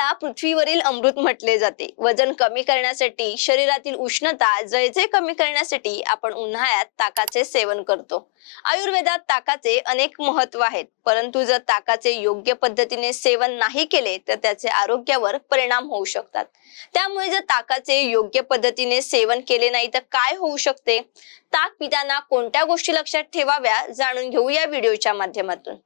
ताकाला पृथ्वीवरील अमृत म्हटले जाते. वजन कमी करण्यासाठी शरीरातील उष्णता जळजे कमी करण्यासाठी आपण उन्हाळ्यात ताकाचे सेवन करतो. आयुर्वेदात ताकाचे अनेक महत्त्व आहेत. परंतु जर ताकाचे योग्य पद्धतीने सेवन नाही केले तर त्याचे आरोग्यावर परिणाम होऊ शकतात. त्यामुळे जर ताकाचे योग्य पद्धतीने सेवन केले नाही तर काय होऊ शकते? ताक पिताना कोणत्या गोष्टी लक्षात ठेवाव्या? जाणून घेऊ या व्हिडिओच्या माध्यमातून.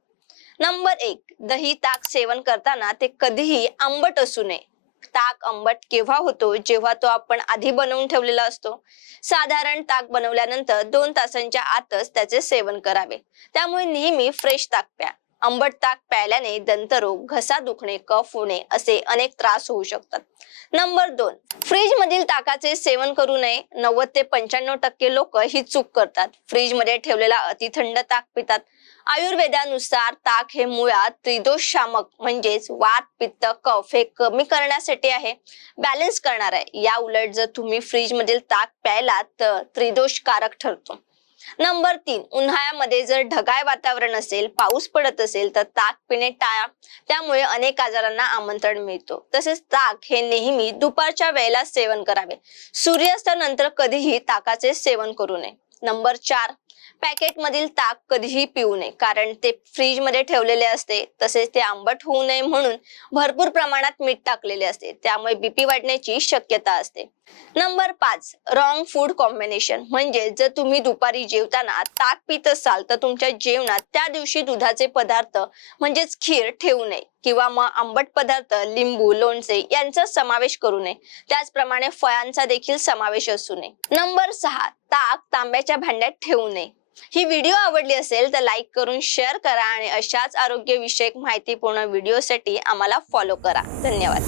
नंबर एक दही ताक सेवन करताना ते कधीही आंबट असू नये. ताक आंबट केव्हा होतो? जेव्हा तो आपण आधी बनवून ठेवलेला असतो. साधारण ताक बनवल्यानंतर दोन तासांच्या आतच त्याचे सेवन करावे. त्यामुळे नेहमी फ्रेश ताक प्या. आंबट ताक प्यायल्याने दंतरोग घसा दुखणे कफ होणे असे अनेक त्रास होऊ शकतात. नंबर दोन फ्रीज मधील ताकाचे सेवन करू नये. नव्वद ते पंच्याण्णव टक्के लोक ही चूक करतात. फ्रीजमध्ये ठेवलेला अतिथंड ताक पितात. आयुर्वेदानुसार ताक हे मुळात त्रिदोष शामक म्हणजेच वात पित्त कफ हे कमी करण्यासाठी आहे. बॅलन्स करणार आहे. या उलट जर तुम्ही फ्रीज मधील ताक प्यायलात तर त्रिदोष कारक ठरतो. नंबर तीन उन्हाळ्यामध्ये जर ढगाळ वातावरण असेल पाऊस पडत असेल तर ताक पिणे टाळा. त्यामुळे अनेक आजारांना आमंत्रण मिळतो. तसेच ताक हे नेहमी दुपारच्या वेळेला सेवन करावे. सूर्यास्तानंतर कधीही ताकाचे सेवन करू नये. नंबर चार पॅकेट मधील ताक कधीही पिऊ नये कारण ते फ्रीजमध्ये ठेवलेले असते तसेच ते आंबट होऊ नये म्हणून भरपूर प्रमाणात मीठ टाकलेले असते त्यामुळे बीपी वाढण्याची शक्यता असते. नंबर पाच रॉंग फूड कॉम्बिनेशन म्हणजे जर तुम्ही दुपारी जेवताना ताक पित असाल तर तुमच्या जेवणात त्या दिवशी दुधाचे पदार्थ म्हणजेच खीर ठेवू नये. किंवा मग आंबट पदार्थ लिंबू लोणचे यांचा समावेश करू नये. त्याचप्रमाणे फळांचा देखील समावेश असू नये. नंबर सहा ताक तांब्याच्या भांड्यात ठेवू नये. ही व्हिडिओ आवडली असेल तर लाईक करून शेअर करा आणि अशाच आरोग्यविषयक माहितीपूर्ण व्हिडिओसाठी आम्हाला फॉलो करा. धन्यवाद.